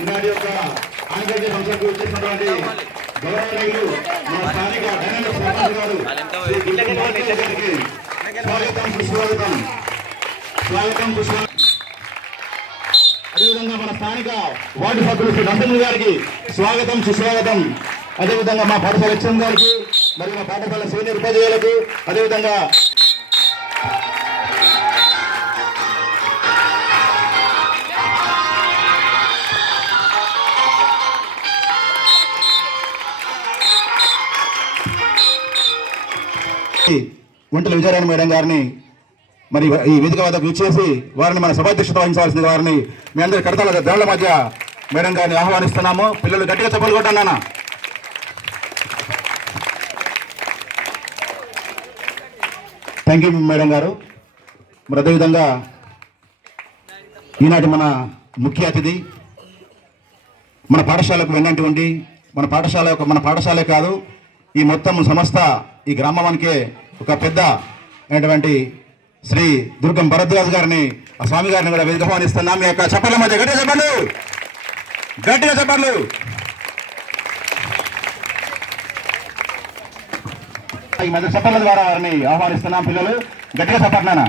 ఈనాటి యొక్క ఆంధ్రప్రదేశ్ సంస్థకు వచ్చేసినటువంటి గౌరవనీయులు మన స్థానిక డైనామిక్ సర్పంచ్ గారు స్వాగతం సుస్వాగతం స్వాగతం సుస్వాగతం. అదేవిధంగా మన స్థానిక వార్డు సభ్యులు శ్రీ నరసింహ గారికి స్వాగతం సుస్వాగతం. అదేవిధంగా మా పాఠశాల హెచ్ఎం గారికి మరియు మా పాఠశాల సీనియర్ ఉపాధ్యాయులకు అదేవిధంగా గుంటల విజయరాణి మేడం గారిని మరి ఈ వేదిక వద్దకు ఇచ్చేసి వారిని మన సభాధ్యక్షత వహించవలసిన వారిని మీ అందరి కడతల దేళ్ల మధ్య మేడం గారిని ఆహ్వానిస్తున్నాము. పిల్లలు గట్టిగా చెప్పలు కొట్టండి. థ్యాంక్ యూ మేడం గారు. మరి అదేవిధంగా ఈనాటి మన ముఖ్య అతిథి మన పాఠశాలకు వెళ్ళినటువంటి మన పాఠశాలే కాదు ఈ మొత్తం సంస్థ ఈ గ్రామానికే ఒక పెద్ద అయినటువంటి శ్రీ దుర్గం భరద్వాజ్ గారిని ఆ స్వామి గారిని కూడా వేదిక ఆహ్వానిస్తున్నాం. మీ యొక్క చప్పట్ల మధ్య గట్టిగా చెప్పండి. ఈ మధ్య చప్పట్ల ద్వారా వారిని ఆహ్వానిస్తున్నాం. పిల్లలు గట్టిగా చెప్పండి నాన్న.